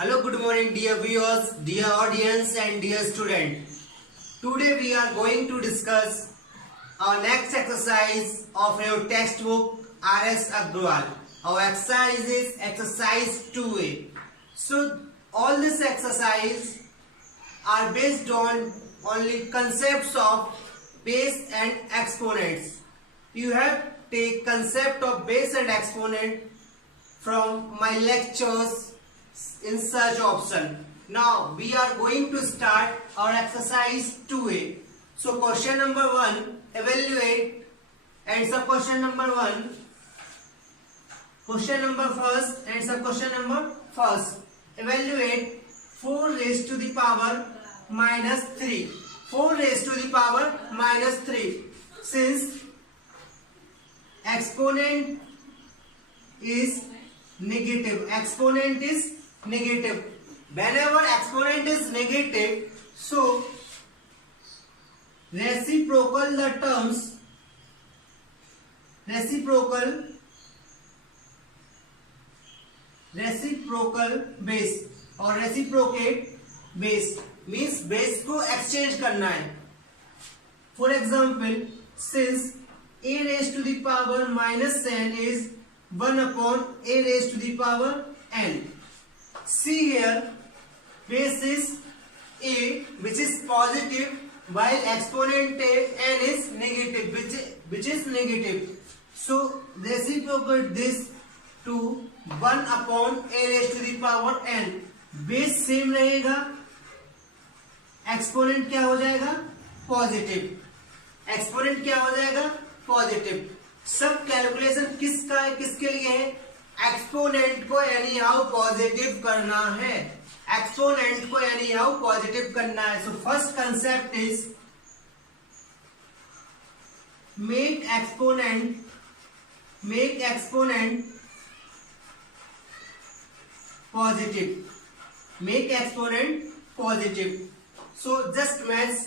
Hello, good morning, dear viewers, dear audience, and dear student. Today we are going to discuss our next exercise of your textbook R.S. Agrawal. Our exercise is exercise 2A. So all this exercise are based on only concepts of base and exponents. You have take concept of base and exponent from my lectures in search option. Now we are going to start our exercise 2A. So question number 1, evaluate, and sub question number 1, question number first and sub question number first. Evaluate 4 raised to the power minus 3. 4 raised to the power minus 3. Since exponent is negative, exponent is negative. Whenever exponent is negative, so reciprocal the terms, reciprocal base or reciprocate base means base को exchange करना है. For example, since a raised to the power minus n is 1 upon a raised to the power n. See here, base is a, which is positive, while exponent n is negative, which is negative. So reciprocate this to 1 upon a raised to the power n. Base same रहेगा, एक्सपोनेंट क्या हो जाएगा? Positive. Exponent क्या हो जाएगा? पॉजिटिव. सब कैलकुलेशन किसका है, किसके लिए है? एक्सपोनेंट को एनी हाउ पॉजिटिव करना है. एक्सपोनेंट को एनी हाउ पॉजिटिव करना है. So first concept is make exponent positive. Make exponent positive. So just match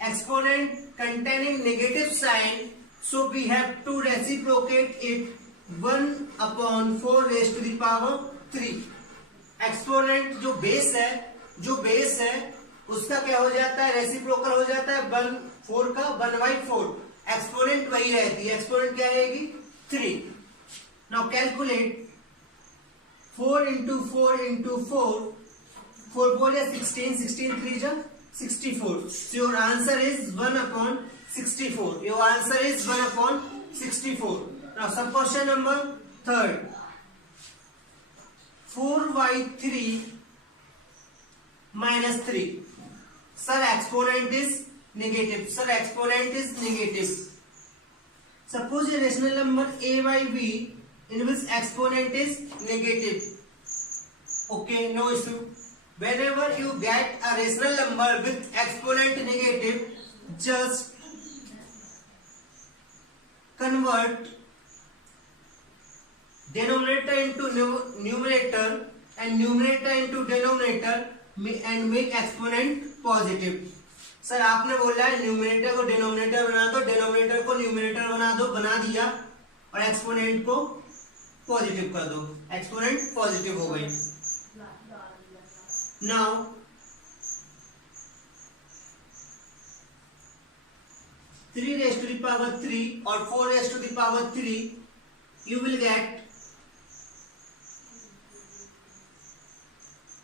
exponent containing negative sign. So we have to reciprocate it 1 upon 4 raised to the power 3. एक्सपोनेंट जो बेस है उसका क्या हो जाता है? रेसिप्रोकल हो जाता है 1/4 का 1/4. एक्सपोनेंट वही रहती है. एक्सपोनेंट क्या रहेगी? 3. नाउ कैलकुलेट 4 into 4 into 4. 4 4 is 16. 16 3 is 64. So your answer is 1 upon 64. Your answer is 1 upon 64. Now sub question number 3rd. 4/3 minus 3. Sir, exponent is negative. Sir, exponent is negative. Suppose a rational number a by b in which exponent is negative. Okay, no issue. Whenever you get a rational number with exponent negative, just convert denominator into numerator and numerator into denominator and make exponent positive. Sir आपने बोला है न्यूमरेटर को डिनोमिनेटर बना दो, डिनोमिनेटर को न्यूमरेटर बना दो, बना दिया, और एक्सपोनेंट को पॉजिटिव कर दो. एक्सपोनेंट पॉजिटिव हो गई. Now three raise to the power 3 और 4 raise to the power 3, you will get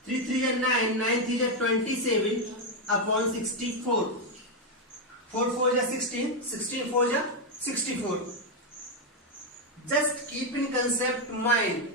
3 3 is 9, 9 3 is 27 upon 64. 4 4 is 16, 16 4 is 64. Just keep in concept mind.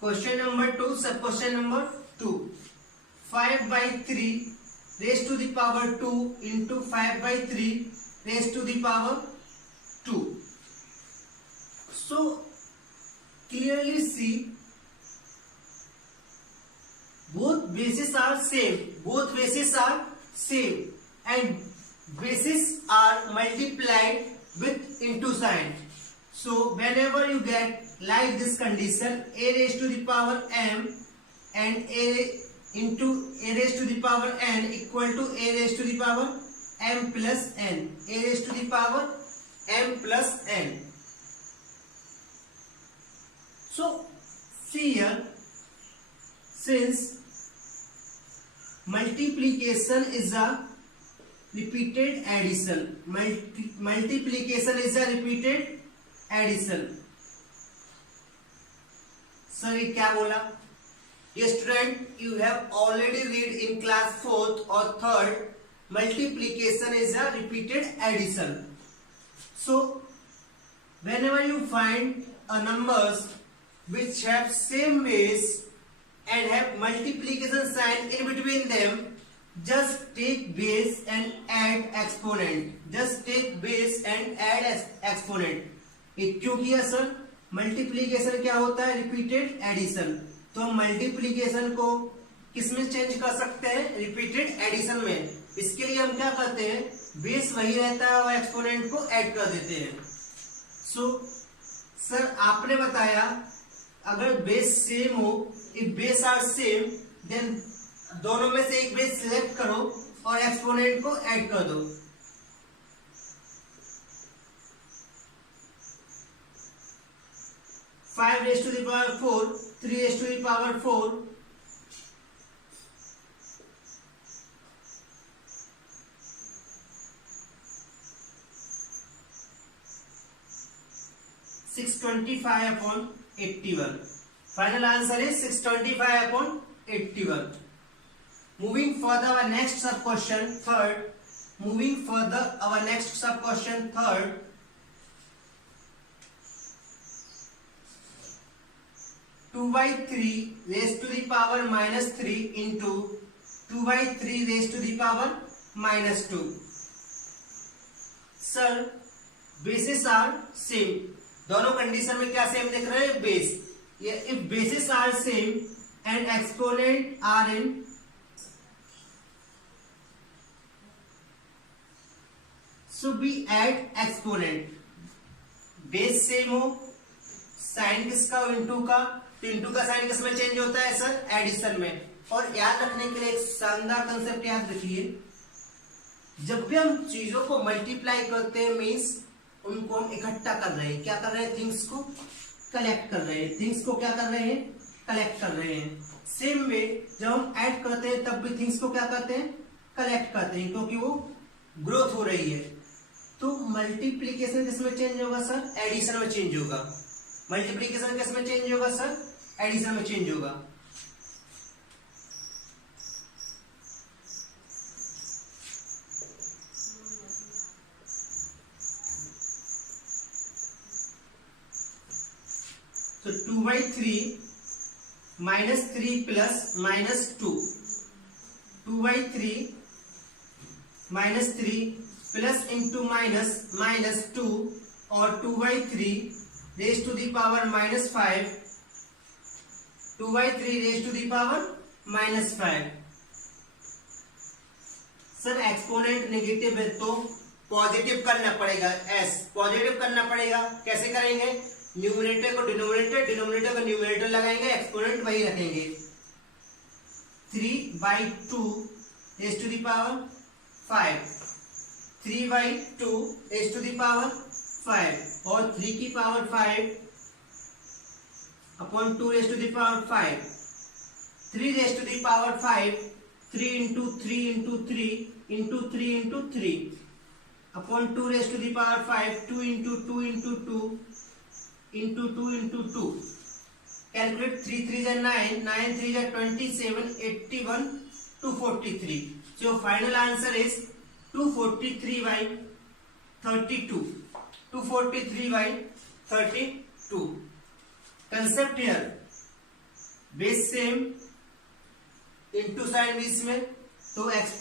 Question number 2, sub question number 2. 5/3 raised to the power 2 into 5/3 raised to the power 2. So clearly see, both bases are same. Both bases are same, and bases are multiplied with into sign. So whenever you get like this condition, a raised to the power m and a into a raised to the power n equal to a raised to the power m plus n, a raised to the power m plus n. So see here, since multiplication is a repeated addition, multiplication is a repeated addition. Sir ये क्या बोला? ये student, you have already read in class 4th और 3rd, multiplication is a repeated addition. So whenever you find a numbers which have same base and have multiplication sign in between them, just take base and add exponent. Just take base and add exponent. ये क्यों किया sir? Multiplication क्या होता है? Repeated addition. तो हम मल्टीप्लीकेशन को किसमें चेंज कर सकते हैं? रिपीटेड एडिशन में. इसके लिए हम क्या करते हैं? बेस वही रहता है और एक्सपोनेंट को ऐड कर देते हैं. सो सर आपने बताया अगर बेस सेम हो, if base are same then दोनों में से एक बेस सिलेक्ट करो और एक्सपोनेंट को ऐड कर दो. Five raise to the power 4, 3 raise to the power 4, 625/81. Final answer is 625/81. Moving further, our next sub question third. Moving further, our next sub question third. 2/3 raised to the power -3 into 2/3 raised to the power -2. Sir, bases are same. दोनों condition में क्या same दिख रहे हैं? Base. ये if bases are same and exponent are in so be add exponent. Base same हो, sign किसका? Into का. तो इनटू का साइन किसमें चेंज होता है सर? एडिशन में. और याद रखने के लिए एक शानदार कंसेप्ट याद रखिए, जब भी हम चीजों को मल्टीप्लाई करते हैं मीन्स उनको हम इकट्ठा कर रहे हैं. क्या कर रहे हैं? थिंग्स को कलेक्ट कर रहे हैं. थिंग्स को क्या कर रहे हैं? कलेक्ट कर रहे हैं. सेम वे जब हम ऐड करते हैं तब भी थिंग्स को क्या करते हैं? कलेक्ट करते हैं, क्योंकि वो ग्रोथ हो रही है. तो मल्टीप्लीकेशन किसमें चेंज होगा सर? एडिशन में चेंज होगा. मल्टीप्लीकेशन किसमें चेंज होगा सर? एडिशन में चेंज होगा. So 2/3 -3 plus -2. 2/3 -3 plus into -2 और 2/3 raised to the power -5. 2/3 raised to the power -5. Sir exponent negative है तो पॉजिटिव करना पड़ेगा. एस पॉजिटिव करना पड़ेगा. कैसे करेंगे? न्यूमरेटर को डिनोमिनेटर, डिनोमिनेटर को न्यूमरेटर लगाएंगे, एक्सपोनेंट वही रखेंगे. 3/2 raised to the power 5. 3/2 raised to the power 5 और 3 की पावर 5 अपॉन 2 raised to the power 5. 3 raised to the power 5, 3 into 3 into 3 into 3 into 3 upon 2 raised to the power 5, 2 into 2 into 2 into 2 into 2. Calculate 3 3s are 9, 9 3s are 27, 81, 243. So your final answer is 243/32. 243/32. Concept here, base same, into sign बीच में, तो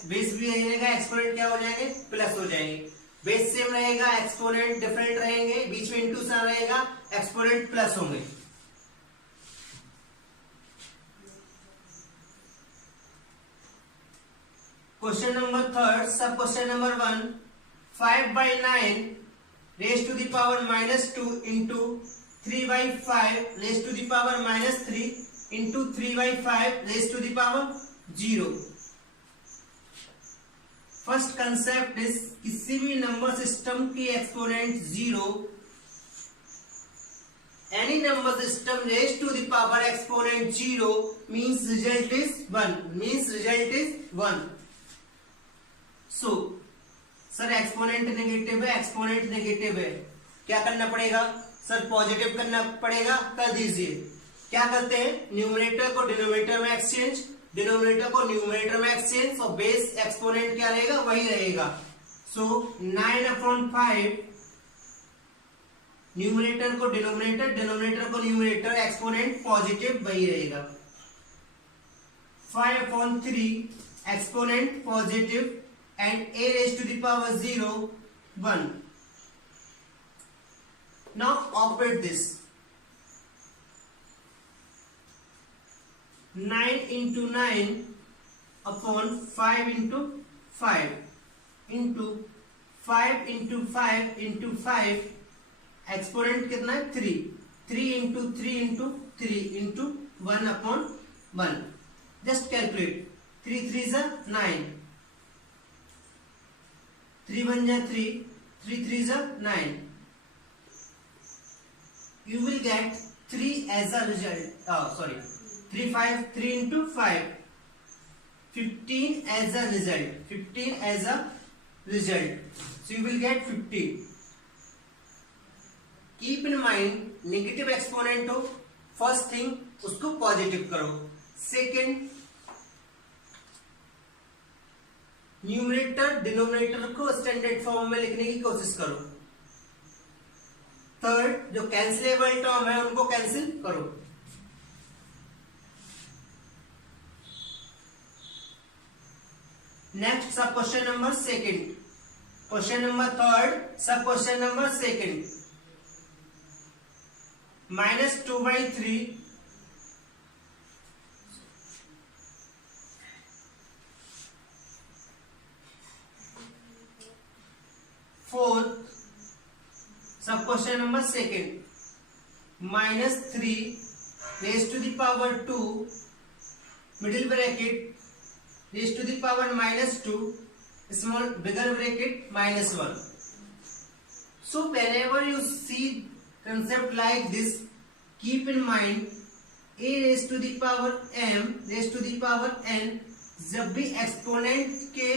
बेस भी यही रहेगा, एक्सपोनेंट क्या हो जाएंगे? प्लस हो जाएंगे. बेस सेम रहेगा, एक्सपोनेंट डिफरेंट रहेंगे, बीच में इंटू साइन रहेगा, एक्सपोनेंट प्लस होंगे. क्वेश्चन नंबर थर्ड, सब question number 1. 5/9 raised to the power -2 into 3/5 raised to the power -3 into 3/5 raised to the power 0. First concept is किसी भी नंबर सिस्टम की एक्सपोनेंट 0, any number system raised to the power exponent 0 means result is 1. So sir exponent negative है, exponent negative है, क्या करना पड़ेगा sir? Positive करना पड़ेगा, कर दीजिए। क्या करते हैं? न्यूमरेटर को डिनोमिनेटर में एक्सचेंज, डिनोमिनेटर को न्यूमरेटर में एक्सचेंज, और बेस एक्सपोनेंट क्या रहेगा? वही रहेगा। सो 9/5 न्यूमरेटर को डिनोमिनेटर, डिनोमिनेटर को न्यूमरेटर, एक्सपोनेंट पॉजिटिव वही रहेगा। 5/3 exponent positive and a raised to the power 0 1. Now operate this. 9 into 9 upon 5 into 5 into 5 into 5 into 5 एक्सपोनेंट कितना है? 3 into 3 into 3 into 1 upon 1. Just calculate. 3 3s are 9. 3 1 जा 3, 3 3s are 9. You will get 3 as a result. 3 5 3 into 5, 15 as a result. 15 as a result. So you will get 15. Keep in mind, negative exponent हो, first thing उसको पॉजिटिव करो। Second, numerator denominator को standard form में लिखने की कोशिश करो। थर्ड, जो कैंसिलेबल टर्म है उनको कैंसिल करो। नेक्स्ट सब question number second, question number third, सब क्वेश्चन नंबर सेकेंड। -2/3 फोर्थ, सब question number second, -3 raised to the power 2 middle bracket raised to the power -2 small bigger bracket -1. So whenever you see concept like this, keep in mind a raised to the power m raised to the power n, जब भी एक्सपोनेंट के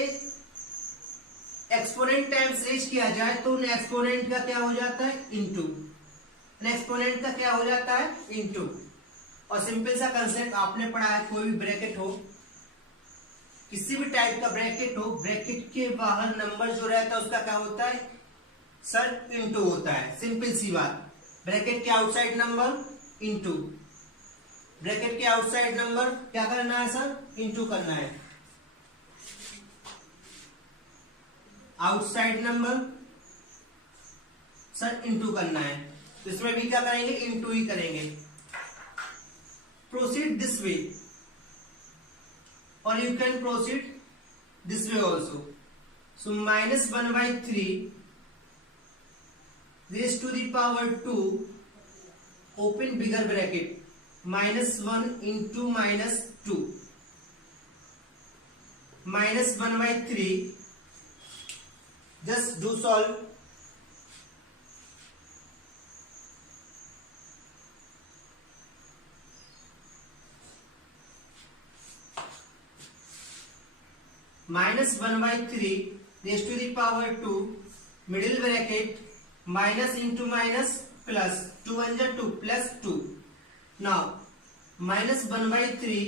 exponent times raise किया जाए तो उन एक्सपोनेंट का क्या हो जाता है? इनटू। एक्सपोनेंट का क्या हो जाता है? इनटू। और सिंपल सा कंसेप्ट आपने पढ़ा है, कोई भी ब्रैकेट हो, किसी भी टाइप का ब्रैकेट हो, ब्रैकेट के बाहर नंबर जो रहता है उसका क्या होता है सर? इनटू होता है। सिंपल सी बात, ब्रैकेट के आउटसाइड नंबर इनटू, ब्रैकेट के आउटसाइड नंबर क्या करना है सर? इनटू करना है। आउटसाइड नंबर सर इनटू करना है, तो इसमें भी क्या करेंगे? इनटू ही करेंगे। प्रोसीड दिस वे और you can proceed this way also. So -1/3 raised to the power 2 open bigger bracket -1 into -2 -1/3, just do solve. -1/3 raised to the power 2 middle bracket minus into minus plus 2 1 जा 2 plus 2. Now -1/3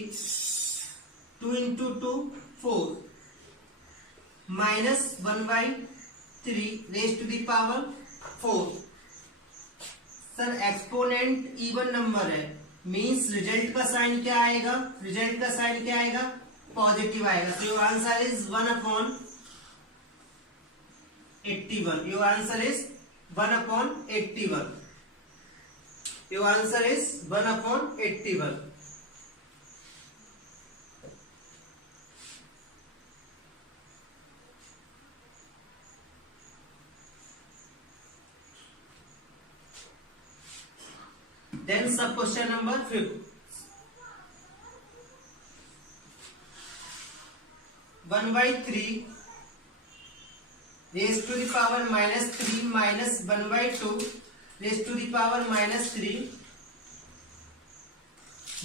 2 into 2 4 -1/3 raised to the power 4. Sir exponent even number है, means result का साइन क्या आएगा? रिजल्ट का साइन क्या आएगा? पॉजिटिव आएगा। तो your answer is 1/81. Your answer is 1/81. Your answer is 1/81. Then sub question number 5. 1/3 raised to the power -3 minus 1/2 raised to the power -3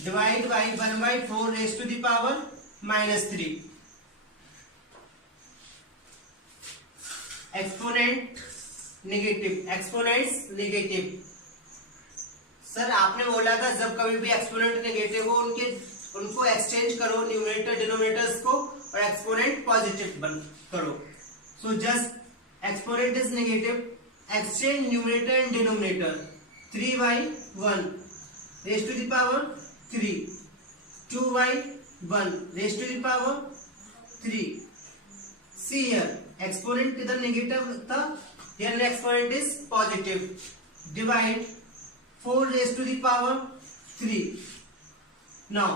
divide by 1/4 raised to the power -3. Exponent negative, exponents negative. Sir आपने बोला था जब कभी भी exponent negative हो उनको एक्सचेंज करो numerator denominators को और एक्सपोनेंट पॉजिटिव करो। So just exponent is negative, exchange numerator and denominator. 3/1 raise to the power 3, 2/1 raise to the power 3। See here exponent इधर नेगेटिव था, here exponent is positive. Divide 4 raised to the power 3. Now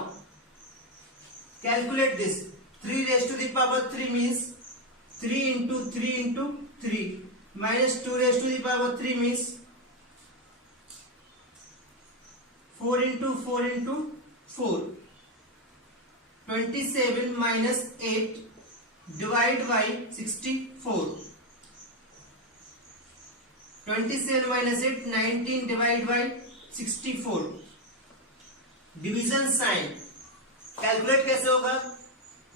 calculate this. 3 raised to the power 3 means 3 into 3 into 3 minus 2 raised to the power 3 means 4 into 4 into 4. 27 minus 8 divide by 64. 27 minus 8 19 divide by 64. Division sign calculate कैसे होगा?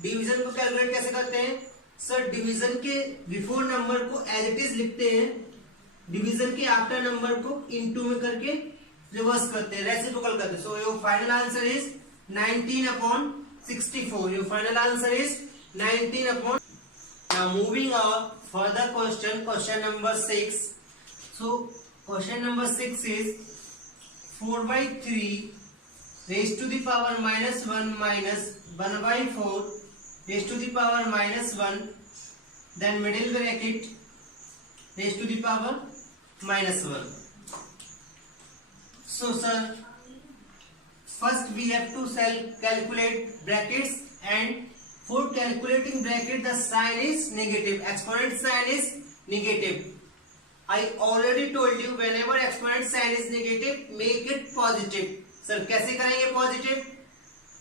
Division को calculate कैसे करते हैं sir? Division के before number को as it is लिखते हैं, डिवीजन के आफ्टर नंबर को इनटू में करके रिवर्स करते हैं, रेसिप्रोकल करते हैं। So your final answer is 19/64. Your final answer is 19/। Now moving our further question number 6. So question number 6 is 4/3 raised to the power -1 minus 1/4 raised to the power -1, then middle bracket raised to the power -1. So sir, first we have to calculate brackets, and for calculating bracket the sign is negative, exponent sign is negative. I already told you whenever exponent sign is negative, make it positive. Sir, कैसे करेंगे positive?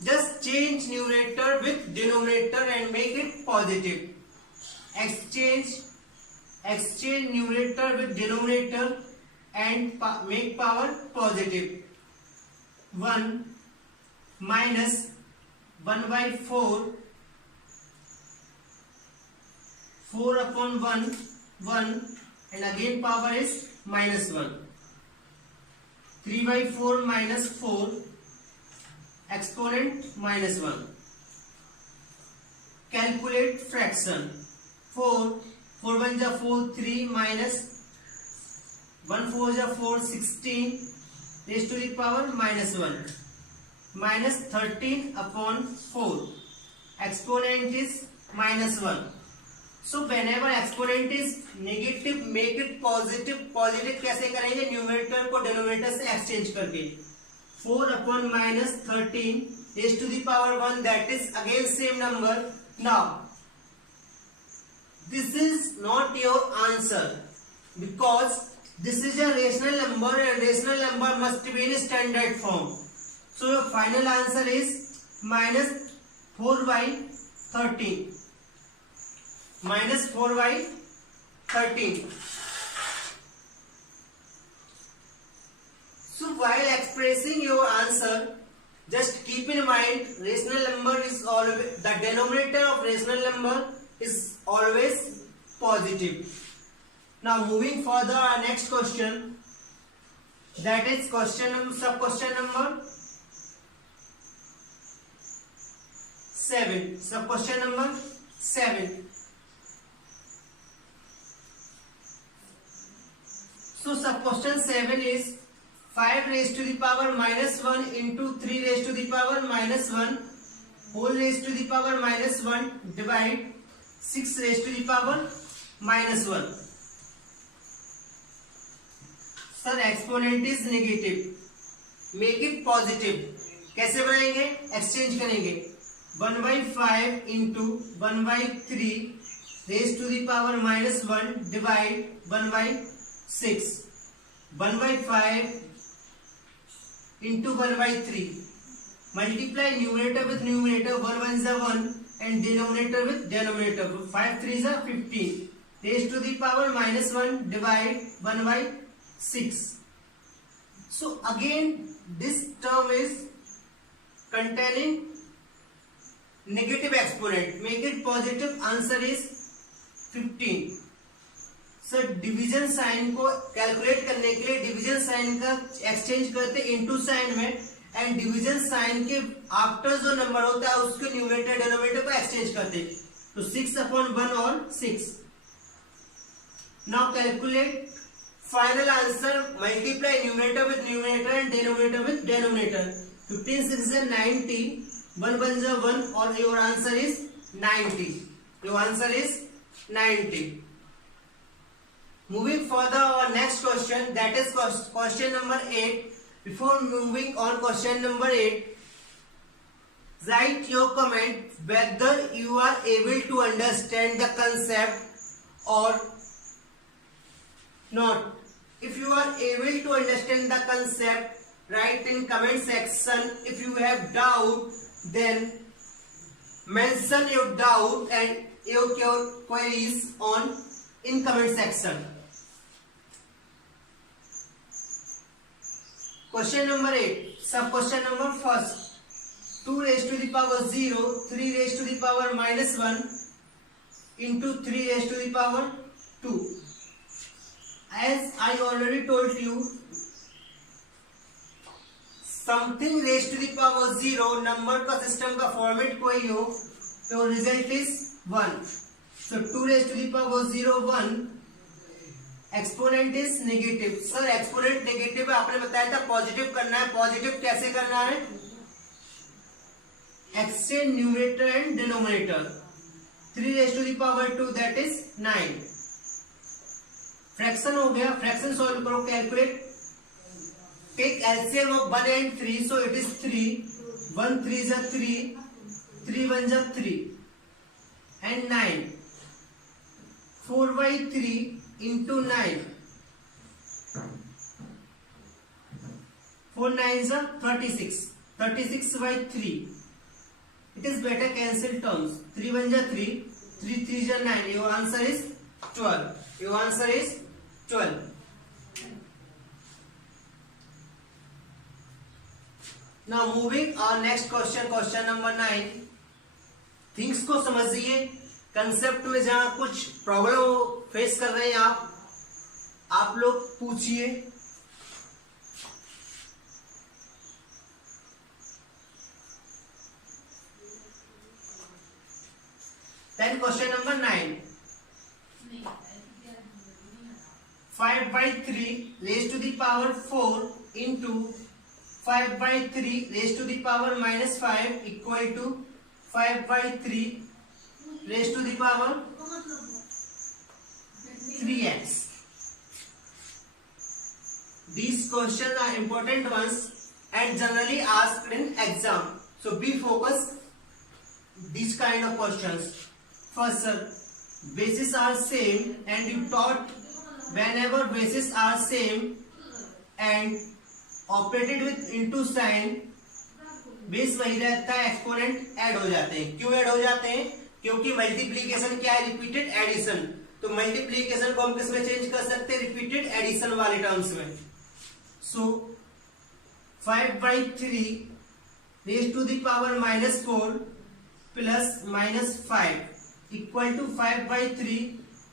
Just change numerator with denominator and make it positive. Exchange numerator with denominator and make power positive. 1 minus 1/4, 4/1, 1. And again power is -1. 3/4 minus 4 exponent -1. Calculate fraction. 4 1 जा 4, 3 minus 1 4 जा 4, 16 raised to the power -1 minus 13/4. Exponent is -1. So whenever exponent is negative, make it positive. Positive कैसे करेंगे? न्यूमरेटर को डिनोमिनेटर से एक्सचेंज करके। 4/13 raised to the power 1, that is again same number. Now this is not your answer because this is a rational number and rational number must be in standard form. So your final answer is -4/13. -4/13. So while expressing your answer, just keep in mind rational number is always, the denominator of rational number is always positive. Now moving further, our next question, that is sub question number 7. Sub question number 7. So sub question 7 is 5 raised to the power -1 into 3 raised to the power -1 whole raised to the power -1 divide 6 raised to the power -1. Sir, exponent is negative, make it positive. कैसे बनाएंगे? एक्सचेंज करेंगे। 1/5 into 1/3 raised to the power -1 divide 1/6. 1/5 into 1/3. Multiply numerator with numerator, 1 1 is 1 and denominator with denominator. 5 3 is 15. Raised to the power -1 divide 1/6. So again this term is containing negative exponent. Make it positive. Answer is 15. Sir division sign को calculate करने के लिए division sign का exchange करते into sign में, and division sign के after जो number होता है उसके न्यूमरेटर डिनोमिनेटर को एक्सचेंज करते, तो 6/1 और 6. Now calculate final answer. Multiply numerator with numerator and denominator with denominator. 15 6 is 90, 1 1 is 1 और your answer is 90. Your answer is 90. Moving further, our next question, that is question number 8. Before moving on question number 8, write your comment whether you are able to understand the concept or not. If you are able to understand the concept, write in comment section. If you have doubt, then mention your doubt and your queries in comment section. Question number 8. Sub question number first. 2 raised to the power 0, 3 raised to the power -1 into 3 raised to the power 2. As I already told you, something raised to the power 0 नंबर का सिस्टम का फॉर्मेट कोई हो तो result is 1. So 2 raised to the power 0 1. Exponent is negative. Sir exponent negative है, आपने बताया था पॉजिटिव करना है. पॉजिटिव कैसे करना है? Exchange numerator and denominator. 3 raised to the power 2 that is 9. Fraction हो गया. फ्रैक्शन सॉल्व करो. Calculate. Take LCM of 1 and 3, so it is 3. 1 3 is 3, 3 1 is 3 and 9. 4/3 into 9. 4 9 is 36. 36/3. It is better cancel terms. 3 1 is 3, 3 3 is 9. Your answer is 12. Your answer is 12. Now moving on next question, question number 9. थिंग्स को समझिए. कंसेप्ट में जहां कुछ problem face कर रहे हैं आप लोग पूछिए. Then question number 9. 5/3 raised to the power 4 into 5/3 raised to the power -5 equal to 5/3 raised to the power 3x. These questions are important ones and generally asked in exam. So be focused these kind of questions. First, sir, bases are same and you taught whenever bases are same and operated with into sign, base वही रहता है, exponent add हो जाते हैं. क्यों ऐड हो जाते हैं? क्योंकि मल्टीप्लीकेशन क्या है? Repeated addition. तो मल्टीप्लीकेशन को हम किस में चेंज कर सकते हैं? रिपीटेड एडिशन वाले टर्म्स में. सो 5/3 raised to the power -4 plus -5 equal to 5/3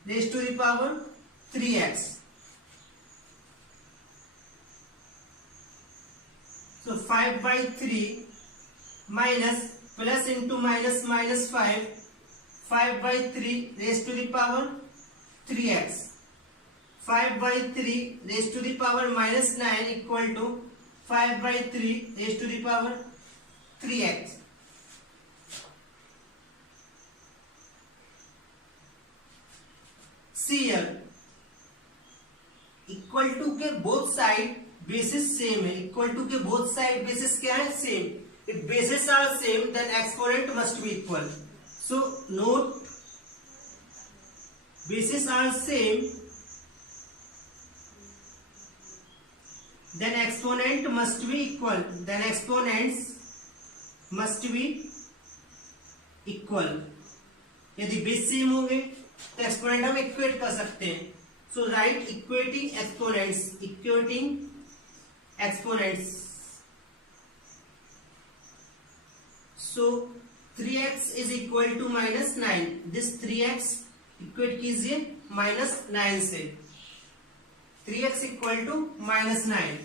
raised to the power 3x. So 5/3 minus plus into minus -5, 5/3 raised to the power 3x. 5/3 raised to the power -9 equal to 5/3 raised to the power 3x. See here, equal to के both side bases same है. Equal to के both side bases क्या है? Same. If bases are same then exponent must be equal. So note, bases are same then exponent must be equal, then exponents must be equal. यदि base same होंगे तो exponent हम equate कर सकते हैं. So right equating exponents, equating exponents. So 3x is equal to -9. This 3x equate कीजिए -9 से. 3x equal to -9.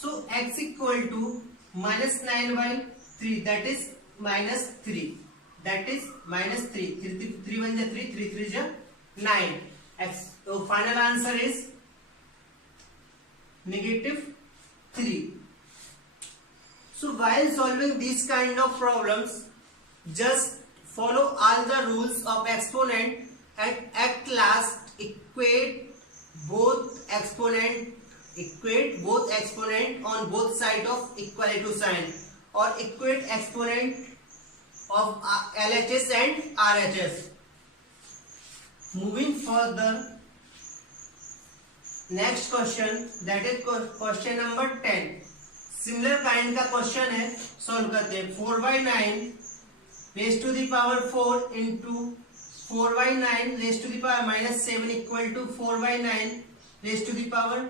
So x equal to -9/3, that is -3. That is -3. 3 1 जा 3, 3 3 जा 9. X. So final answer is -3. So while solving these kind of problems, just follow all the rules of exponent and at last equate both exponent on both sides of equality to sign, or equate exponent of LHS and RHS. Moving further, next question, that is question number 10. Similar kind का क्वेश्चन है, सॉल्व करते हैं. 4/9 raised to the power 4 into 4/9 raised to the power -7 equal to 4/9 raised to the power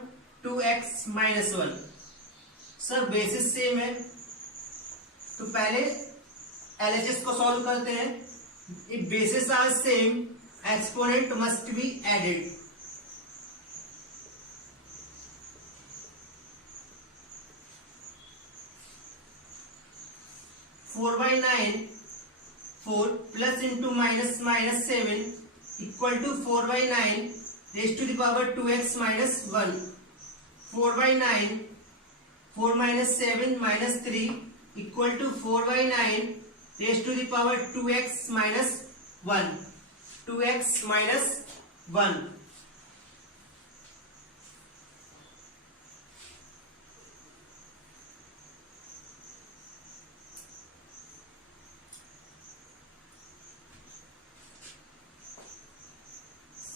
2x - 1. Sir bases same है तो पहले LHS को solve करते हैं. If bases are same, exponent must be added. (4/9) 4 plus into -7 equal to 4/9 raised to the power 2x - 1. 4/9, 4 - 7 - 3 equal to 4/9 raised to the power 2x - 1. 2x - 1.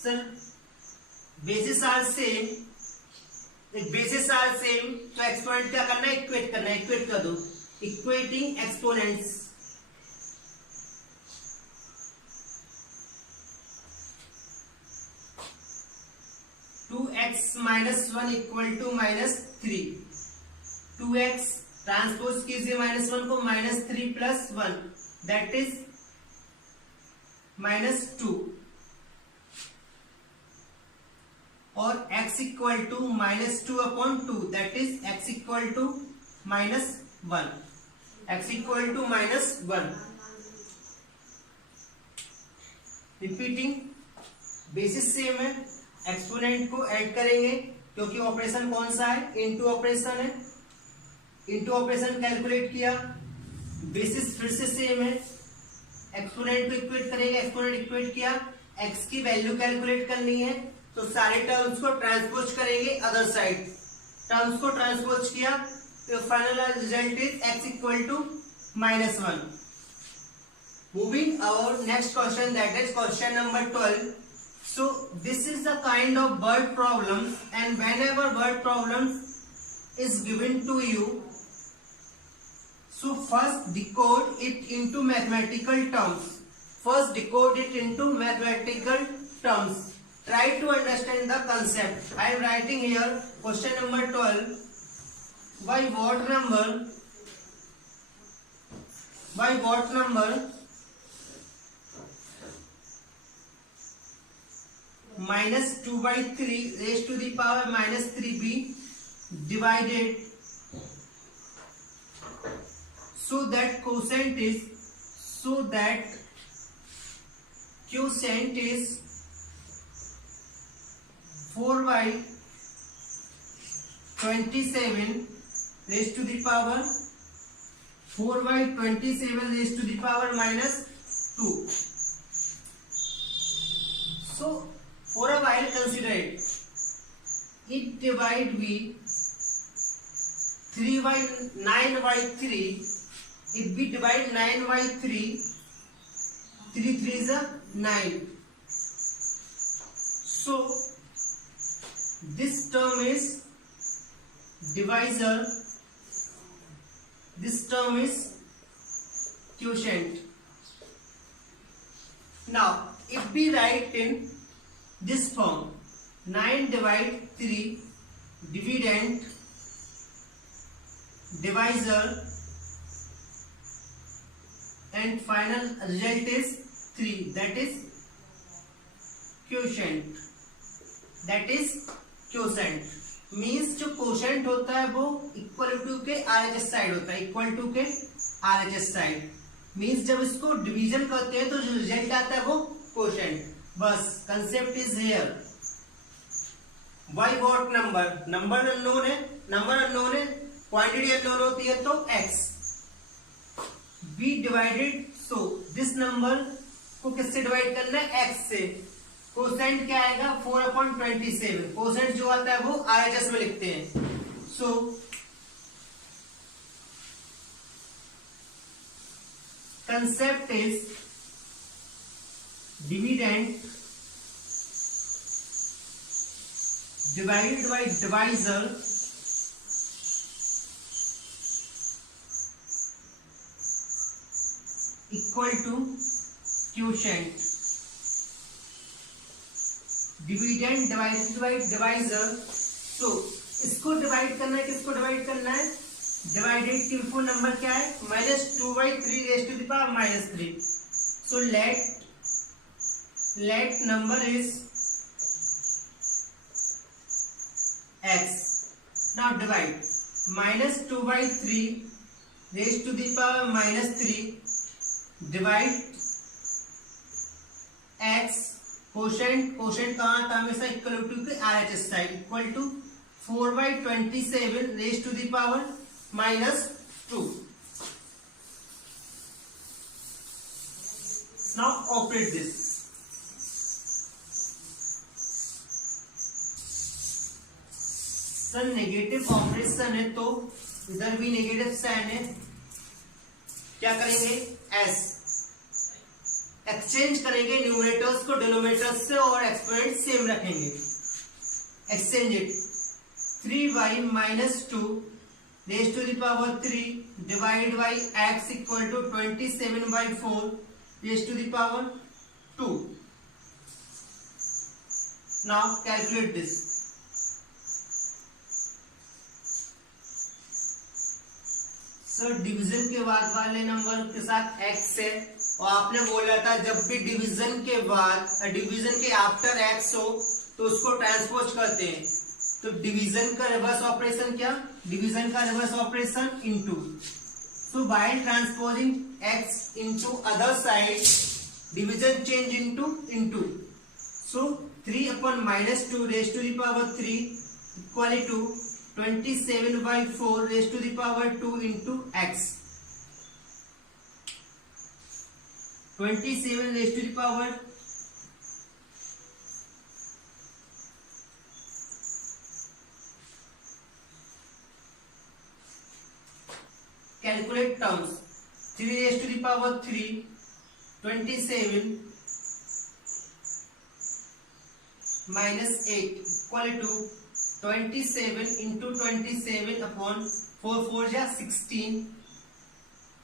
Sir, bases are same. Bases are same तो exponent क्या करना है, equate करना है. Equate कर दो. Equating exponents. (2x - 1 equal to -3). 2x transpose कीजिए -1 को, -3 + 1 दैट इज -2. और x equal to -2/2 that is x equal to -1. x equal to -1. Repeating, bases same है, एक्सपोनेंट को ऐड करेंगे क्योंकि ऑपरेशन कौन सा है, इनटू ऑपरेशन है. इनटू ऑपरेशन कैलकुलेट किया, बेसिस फिर से सेम है, एक्सपोनेंट को इक्वेट करेंगे, एक्सपोनेंट इक्वेट किया, x की वैल्यू कैलकुलेट करनी है तो सारे टर्म्स को ट्रांसपोज करेंगे अदर साइड. टर्म्स को ट्रांसपोज किया तो final result is x equal to -1. Moving our next question, that is question number 12. So this is the kind of word problems and whenever word problems is given to you, so first decode it into mathematical terms. First decode it into mathematical terms. Try to understand the concept. I am writing here question number 12. By what number -2/3 raised to the power -3b divided so that quotient is 4/27 raised to the power -2. So for a while consider it. It divide we 9/3. If we divide 9/3, 3 3 is a 9. So this term is divisor, this term is quotient. Now if we write in this form, 9 divide 3, dividend, divisor, and final result is 3, that is quotient, that is quotient. Means जो क्वोशेंट होता है वो equal to के RHS side होता है, equal to के RHS side. Means जब इसको डिवीजन करते हैं तो जो रिजल्ट आता है वो क्वोशेंट। बस concept is here. Why what number, number unknown है, नंबर अननोन है, क्वांटिटी अननोन होती है तो x. Be divided, so this number को किससे डिवाइड करना है, एक्स से। कोसेंट क्या आएगा, 4/27। कोसेंट जो आता है वो आरएचएस में लिखते हैं। सो concept is dividend divided by divisor equal to quotient. Dividend divided by divisor. तो इसको डिवाइड करना है, किसको डिवाइड करना है, डिवाइडेड के बिफोर नंबर क्या है, -2/3 raised to the power -3। So let number is x. Now divide -2/3 raised to the power -3 divide x, quotient कहाँ था हमेशा इक्वल टू के RHS side, equal to 4/27 raised to the power -2. Now operate this. Sir negative operation है तो इधर भी negative sign है, क्या करेंगे, एस एक्सचेंज करेंगे न्यूमरेटर्स को डिनोमिनेटर्स से और एक्सपोनेंट सेम रखेंगे। Exchange it, 3/-2 raised to the power 3 divided by x equal to 27/4 raised to the power 2. Now calculate this. Sir division के बाद वाले नंबर के साथ x है और आपने बोला था जब भी डिवीजन के बाद डिवीजन के आफ्टर x हो तो उसको ट्रांसपोज करते हैं। तो डिवीजन का रिवर्स ऑपरेशन क्या, डिवीजन का reverse operation into. So while transposing x into other side division change into. So 3/-2 raised to the power 3 equal to 27/4 raised to the power 2 into x. 27 raised to the power calculate terms. 3 raised to the power 3, 27 minus 8 equal to 27 into 27 upon 4 ja 16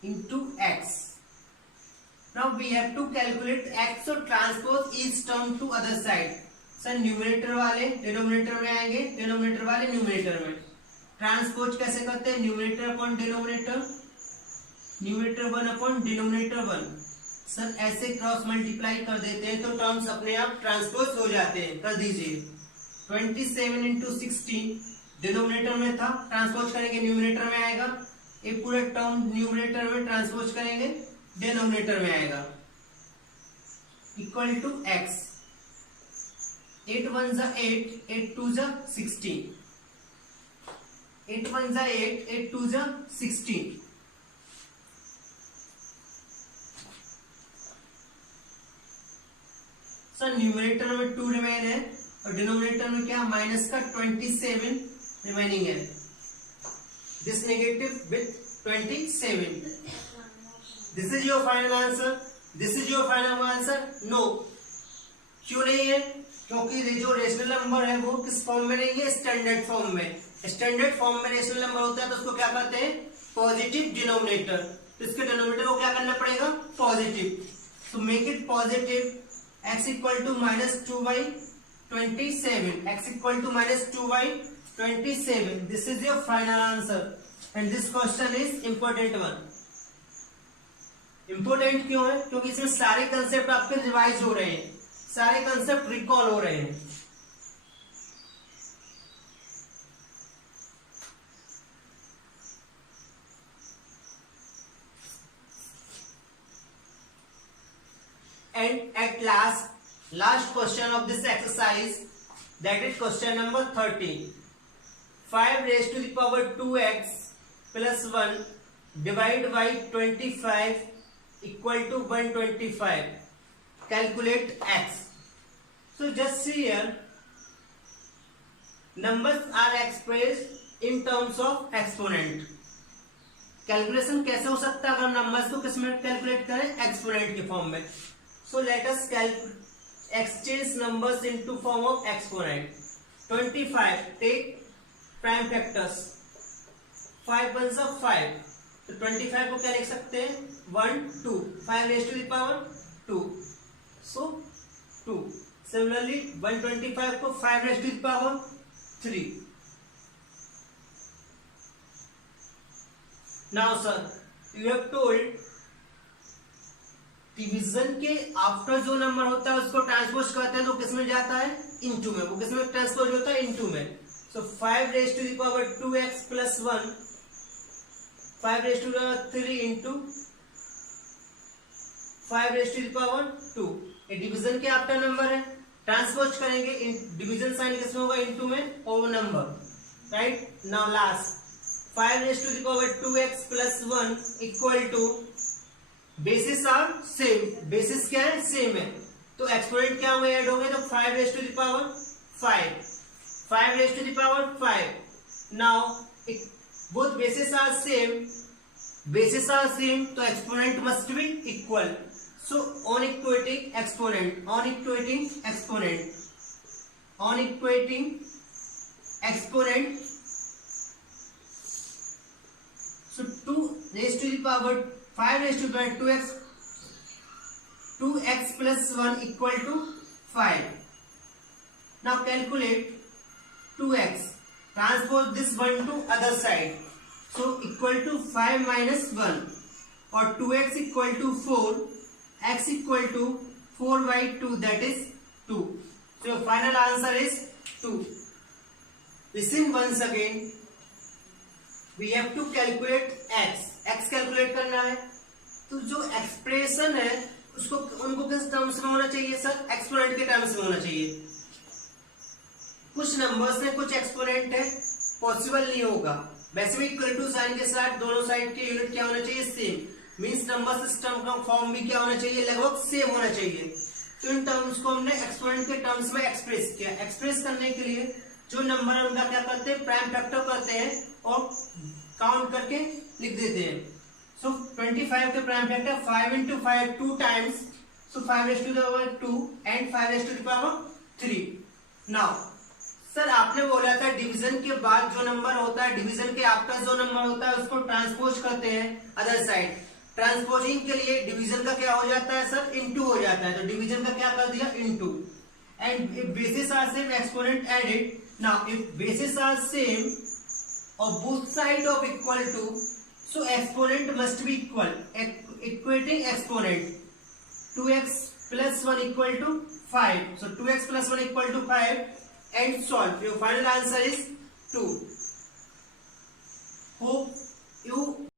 into x. Now we have to calculate x, so transpose each term to other side. Sir numerator वाले डिनोमिनेटर में आएंगे, डिनोमिनेटर वाले न्यूमरेटर में। ट्रांसपोज कैसे करते हैं, numerator upon denominator, numerator 1 upon denominator 1। सर ऐसे cross multiply कर देते हैं तो टर्म्स अपने आप ट्रांसपोज हो जाते हैं। कर दीजिए, 27 into 16 डिनोमिनेटर में था, ट्रांसपोज करेंगे न्यूमरेटर में आएगा। एक पूरा टर्म न्यूमरेटर में ट्रांसपोज करेंगे डिनोमिनेटर में आएगा, इक्वल टू x। 8 1 जा 8, 8 2 जा 16, 8 1 जा 8, 8 2 जा 16। सर न्यूमरेटर में 2 रिमेन है और डिनोमिनेटर में क्या, माइनस का 27 रिमेनिंग है। This negative with 27। This is your final answer, this is your final answer, no. क्यों नहीं है? क्योंकि जो रेशनल नंबर है वो किस फॉर्म में नहीं है? स्टैंडर्ड फॉर्म में। स्टैंडर्ड फॉर्म में रेशनल नंबर होता है तो उसको क्या कहते हैं? Positive denominator. तो इसके डिनोमिनेटर को क्या करना पड़ेगा? पॉजिटिव। तो make it positive. x equal to -2/27, x equal to -2/27. This is your final answer and this question is important one. Important क्यों है? क्योंकि इसमें सारे कंसेप्ट आपके रिवाइज हो रहे हैं, सारे कंसेप्ट रिकॉल हो रहे हैं। And at last question of this exercise, that is question number 13. 5 raised to the power 2x plus 1 divided by 25 equal to 125. Calculate x. So just see here, numbers are expressed in terms of exponent. Calculation कैसे हो सकता है अगर हम नंबर्स को किस में कैलकुलेट करें? एक्सपोनेंट के फॉर्म में। So let us exchange numbers into form of exponent. 25 take prime factors. 5 1s are 5. तो 25 को क्या लिख सकते हैं? 1 2. 5 raised to the power 2. So 2. Similarly 125 को 5 raised to the power 3. Now sir, you have told division के आफ्टर जो नंबर होता है उसको ट्रांसपोज करते हैं तो किस में जाता है? इनटू में। वो किस में ट्रांसपोज होता है? इनटू में। So 5 raise to the power 2x plus 1, 5 raise to the power 3 into 5 raise to the power 2। ये डिवीजन के आफ्टर नंबर है, ट्रांसपोज करेंगे, डिवीजन साइन किस में होगा? इनटू में, और number, right. Now last 5 raise to the power 2x plus 1 equal to, bases are same, bases क्या है? सेम है, तो एक्सपोनेंट क्या होंगे? ऐड होंगे, तो 5 raise to the power 5, 5 raise to the power 5। Now both bases are same, bases are same, तो exponent must be equal. So on equating exponent, on equating exponent, on equating exponent, so 2 raise to the power 5 raised to the power 2x, 2x plus 1 equal to 5. Now calculate 2x. Transpose this 1 to other side. So equal to 5 minus 1, or 2x equal to 4, x equal to 4 by 2, that is 2. So your final answer is 2. Listen once again. We have to calculate x. x calculate करना है, तो जो एक्सप्रेशन है उसको उनको किस टर्म्स में होना चाहिए सर? एक्सपोनेंट के टर्म्स में होना चाहिए। कुछ नंबर्स है, कुछ एक्सपोनेंट है, पॉसिबल नहीं होगा। वैसे भी इक्वल टू साइन के साथ दोनों साइड के यूनिट क्या होना चाहिए? सेम। मींस नंबर सिस्टम का फॉर्म भी क्या होना चाहिए? लगभग सेम होना चाहिए। तो इन टर्म्स को हमने एक्सपोनेंट के टर्म्स में एक्सप्रेस किया। एक्सप्रेस करने के लिए जो नंबर है उनका क्या करते हैं? प्राइम फैक्टर करते हैं और काउंट करके लिख देते हैं। सो 25 के प्राइम फैक्टर 5 into 5 2 times, so 5 raised to the power 2 and 5 raised to the power 3. Now sir आपने बोला था डिवीजन के बाद जो नंबर होता है, डिवीजन के आफ्टर जो नंबर होता है उसको ट्रांसपोज करते हैं अदर साइड। ट्रांसपोजिंग के लिए डिवीजन का क्या हो जाता है सर? इनटू हो जाता है, तो डिवीजन का क्या कर दिया? Into. And if bases are same exponent added. Now if bases are same or both side of equal to, so exponent must be equal. Equating exponent 2x plus 1 equal to 5, so 2x plus 1 equal to 5 and solve. Your final answer is 2. Hope you